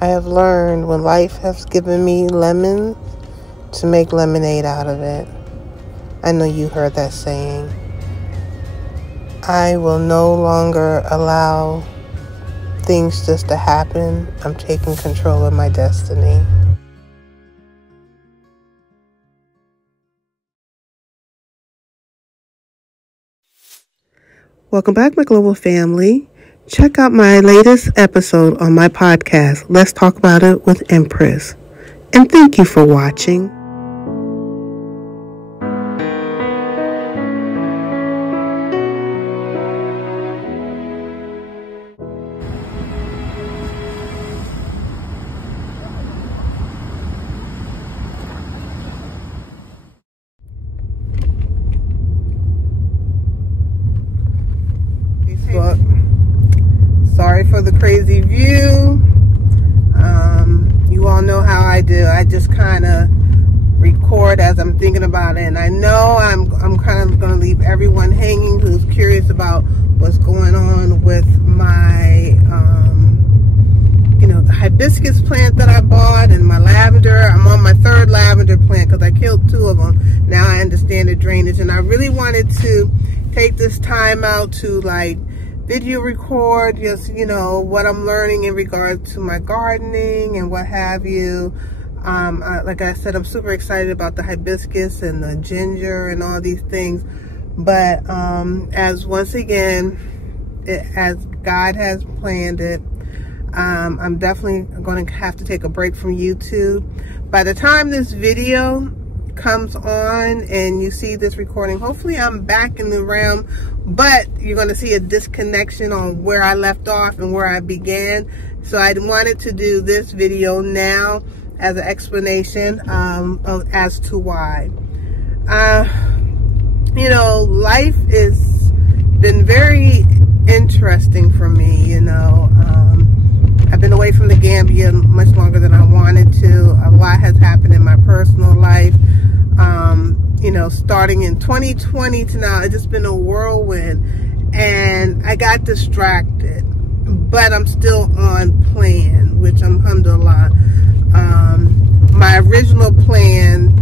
I have learned when life has given me lemons to make lemonade out of it. I know you heard that saying. I will no longer allow things just to happen. I'm taking control of my destiny. Welcome back, my global family. Check out my latest episode on my podcast, Let's Talk About It with Empress. And thank you for watching. Sorry for the crazy view. You all know how I do. I just kind of record as I'm thinking about it, and I know I'm kind of going to leave everyone hanging who's curious about what's going on with my the hibiscus plant that I bought and my lavender. I'm on my third lavender plant because I killed 2 of them. Now I understand the drainage, and I really wanted to take this time out to video record just what I'm learning in regards to my gardening and what have you. Like I said, I'm super excited about the hibiscus and the ginger and all these things, but as once again, as God has planned it, I'm definitely going to have to take a break from YouTube. By the time this video comes on and you see this recording, hopefully I'm back in the realm, but you're going to see a disconnection on where I left off and where I began. So I wanted to do this video now as an explanation as to why. Life has been very interesting for me. I've been away from the Gambia much longer than I wanted to. A lot has happened in my personal life. Starting in 2020 to now, it's just been a whirlwind, and I got distracted, but I'm still on plan, which alhamdulillah. My original plan,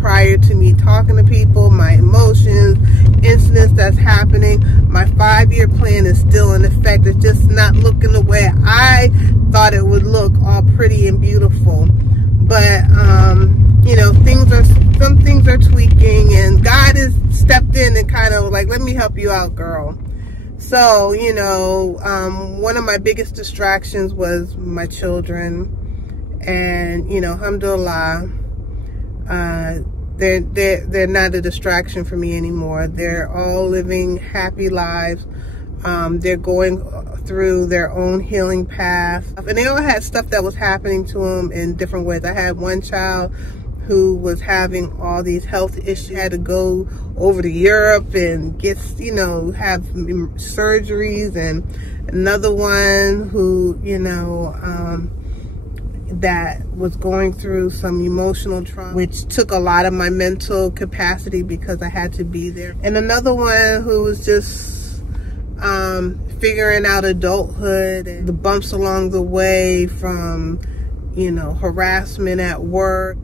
prior to me talking to people, my emotions, incidents that's happening, my 5-year plan is still in effect. It's just not looking the way I thought it would look, all pretty and beautiful. But some things are tweaking, and God has stepped in and kind of let me help you out, girl. So, one of my biggest distractions was my children, and, alhamdulillah, they're not a distraction for me anymore. They're all living happy lives. They're going through their own healing path, and they all had stuff that was happening to them in different ways. I had one child who was having all these health issues, had to go over to Europe and get, have surgeries, and another one who, that was going through some emotional trauma, which took a lot of my mental capacity because I had to be there. And another one who was just figuring out adulthood and the bumps along the way from, harassment at work,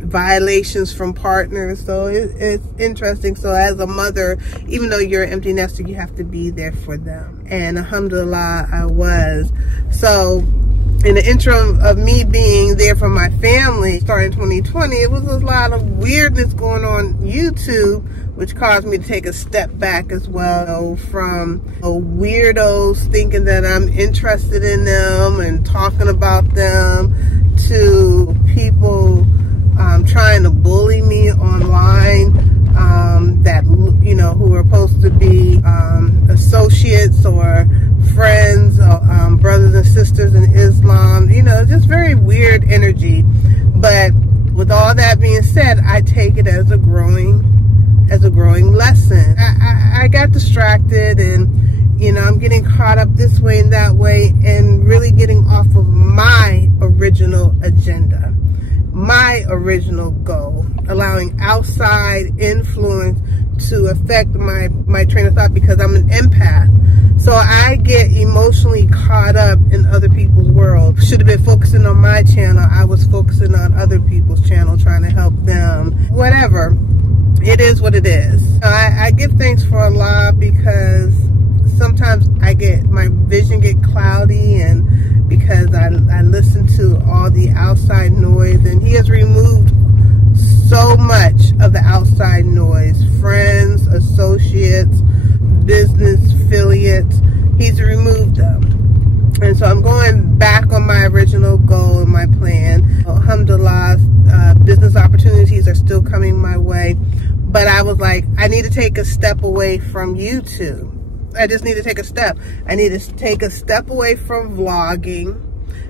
violations from partners. So it's interesting. So as a mother, even though you're an empty nester, you have to be there for them. And alhamdulillah, I was. So in the interim of me being there for my family, starting 2020, it was a lot of weirdness going on YouTube, which caused me to take a step back as well, from weirdos thinking that I'm interested in them and talking about them, to people trying to bully me online, that who are supposed to be associates or friends, brothers and sisters in Islam. Just very weird energy. But with all that being said, I take it as a growing lesson. I got distracted, and I'm getting caught up this way and that way, and really getting off of my original agenda, my original goal, allowing outside influence to affect my train of thought, because I'm an empath. So I get emotionally caught up in other people's world. know, should have been focusing on my channel. I was focusing on other people's channel, trying to help them. Whatever. It is what it is. I give thanks for Allah, because sometimes my vision get cloudy, and because I listen to all the outside noise, and He has removed so much of the outside noise. Friends, associates, business affiliates, He's removed them. And so I'm going back on my original goal and my plan. Alhamdulillah, business opportunities are still coming my way. But I was like, I need to take a step away from YouTube. I just need to take a step. I need to take a step away from vlogging.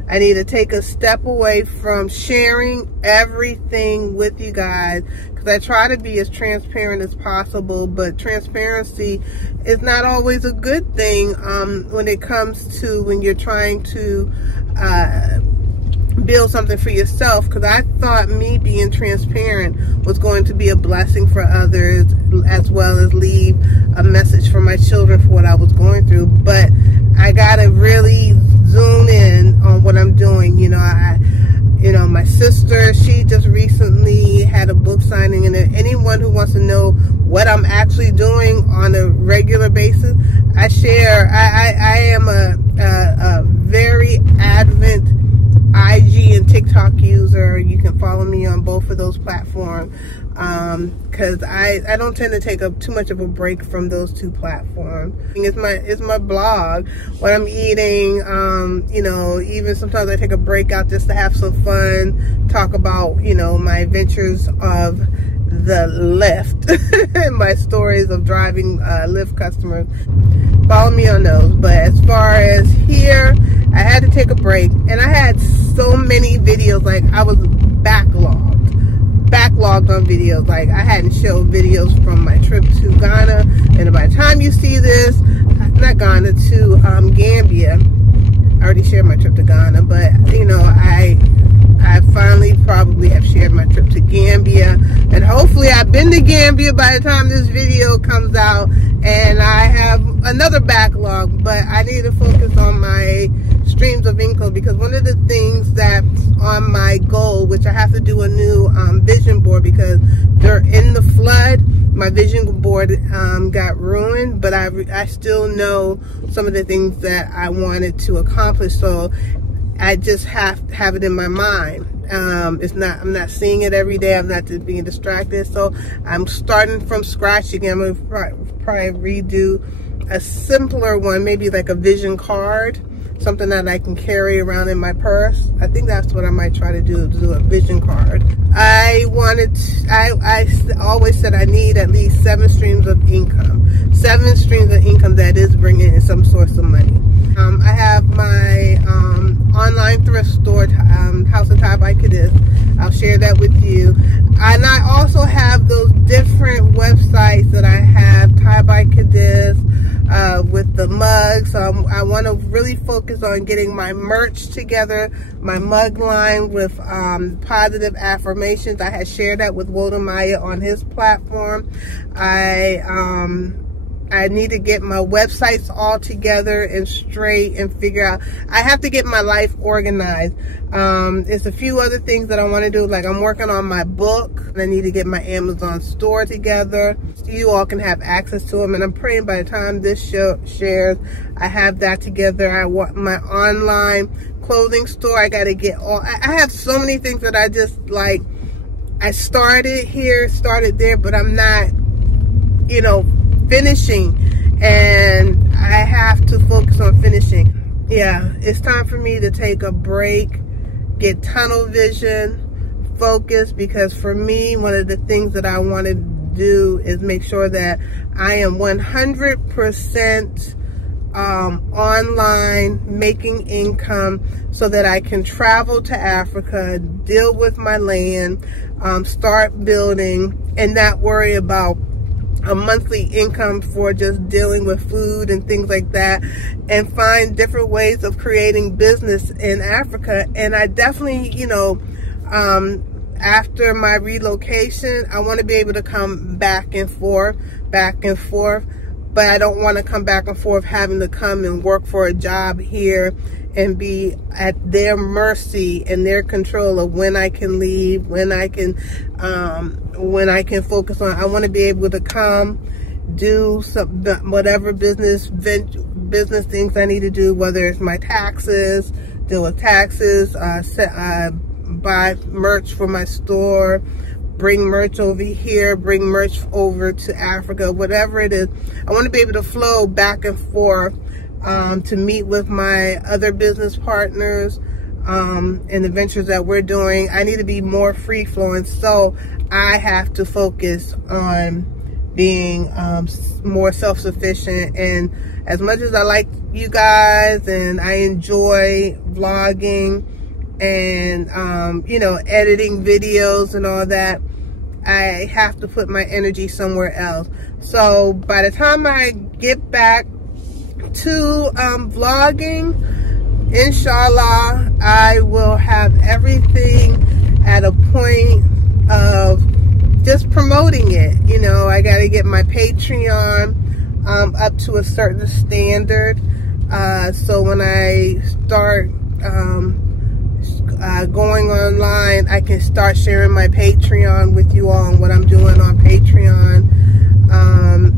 I need to take a step away from sharing everything with you guys, because I try to be as transparent as possible, but transparency is not always a good thing when it comes to when you're trying to build something for yourself, because I thought me being transparent was going to be a blessing for others, as well as leave a message for my children for what I was going through. But I gotta really zoom in on what I'm doing. You know, my sister, she just recently had a book signing, and anyone who wants to know what I'm actually doing on a regular basis, I share. I am a very avid IG and TikTok user. You can follow me on both of those platforms, because I don't tend to take up too much of a break from those two platforms. It's my blog, what I'm eating. You know, even sometimes I take a break out just to have some fun, talk about, you know, my adventures of the Lyft, my stories of driving Lyft customers. Follow me on those. But as far as here, I had to take a break, and I had so many videos, like I was backlogged on videos. Like I hadn't showed videos from my trip to Ghana, and by the time you see this, not Ghana, to Gambia. I already shared my trip to Ghana, but you know, I finally probably have shared my trip to Gambia, and hopefully I've been to Gambia by the time this video comes out, and I have another backlog. But I need to focus on my streams of income, because one of the things that's on my goal, which I have to do a new vision board, because they're in the flood. My vision board got ruined, but I still know some of the things that I wanted to accomplish, so I just have to have it in my mind. I'm not seeing it every day. I'm not just being distracted. So I'm starting from scratch again. I'm gonna probably redo a simpler one, maybe like a vision card, something that I can carry around in my purse. I think that's what I might try to do a vision card. I always said I need at least 7 streams of income. 7 streams of income that is bringing in some source of money. I have my online thrift store, House of Thai by Cadiz. I'll share that with you. And I also have those different websites that I have, Thai by Cadiz, with the mugs. I want to really focus on getting my merch together, my mug line with positive affirmations. I had shared that with Wodamaya on his platform. I need to get my websites all together and straight and figure out. I have to get my life organized. There's a few other things that I want to do. Like I'm working on my book. I need to get my Amazon store together so you all can have access to them. And I'm praying by the time this show shares, I have that together. I want my online clothing store. I got to get all. I have so many things that I just like. I started here, started there, but I'm not, you know, finishing, and I have to focus on finishing. Yeah, it's time for me to take a break, get tunnel vision, focus, because for me, one of the things that I want to do is make sure that I am 100% online, making income, so that I can travel to Africa, deal with my land, start building, and not worry about a monthly income for just dealing with food and things like that, and find different ways of creating business in Africa. And I definitely, you know, after my relocation, I want to be able to come back and forth. but I don't want to come back and forth having to come and work for a job here and be at their mercy and their control of when I can leave, when I can focus on. I want to be able to come, do some whatever business things I need to do, whether it's my taxes, deal with taxes, buy merch for my store, bring merch over here, bring merch over to Africa, whatever it is. I want to be able to flow back and forth to meet with my other business partners and the ventures that we're doing. I need to be more free flowing, so I have to focus on being more self-sufficient. And as much as I like you guys and I enjoy vlogging and you know, editing videos and all that, I have to put my energy somewhere else. So by the time I get back to vlogging, inshallah, I will have everything at a point of just promoting it. You know, I got to get my Patreon up to a certain standard, so when I start going online, I can start sharing my Patreon with you all and what I'm doing on Patreon,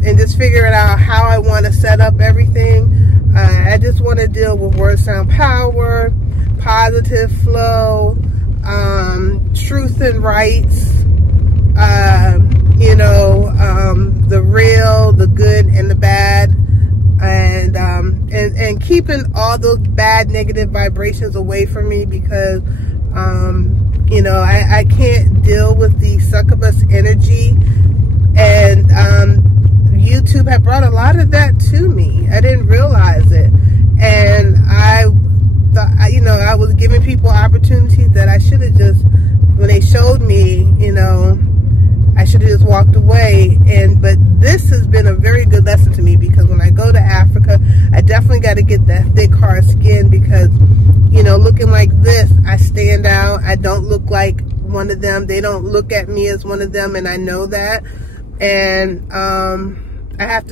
and just figuring out how I want to set up everything. I just want to deal with word, sound, power, positive flow, truth and rights, you know, the real, the good, and the bad, and keeping all those bad negative vibrations away from me, because you know, I can't deal with the succubus energy, and YouTube had brought a lot of that to me. I didn't realize it, and I thought, you know, I was giving people opportunities that I should have just, when they showed me, you know, I should have just walked away. But this has been a very good lesson to me, because when I go to Africa, I definitely got to get that thick, hard skin, because, you know, looking like this, I stand out. I don't look like one of them. They don't look at me as one of them, and I know that. And I have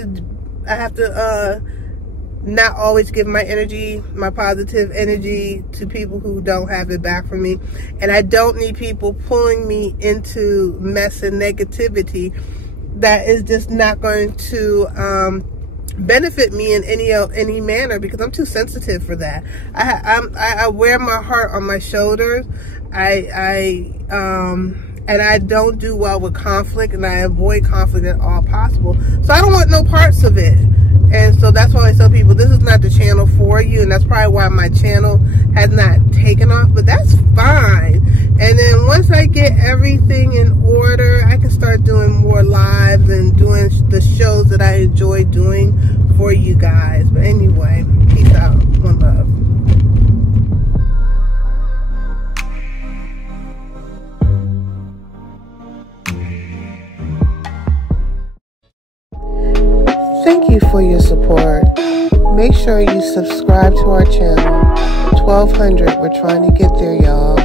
to not always give my energy, my positive energy, to people who don't have it back from me. And I don't need people pulling me into mess and negativity that is just not going to benefit me in any manner, because I'm too sensitive for that. I wear my heart on my shoulders. And I don't do well with conflict, and I avoid conflict at all possible. So I don't want no parts of it. And so that's why I tell people, this is not the channel for you. And that's probably why my channel has not taken off, but that's fine. And then once I get everything in order, I can start doing more lives and doing the shows that I enjoy doing for you guys. But anyway, peace out. One love. Thank you for your support. Make sure you subscribe to our channel. 1200, we're trying to get there, y'all.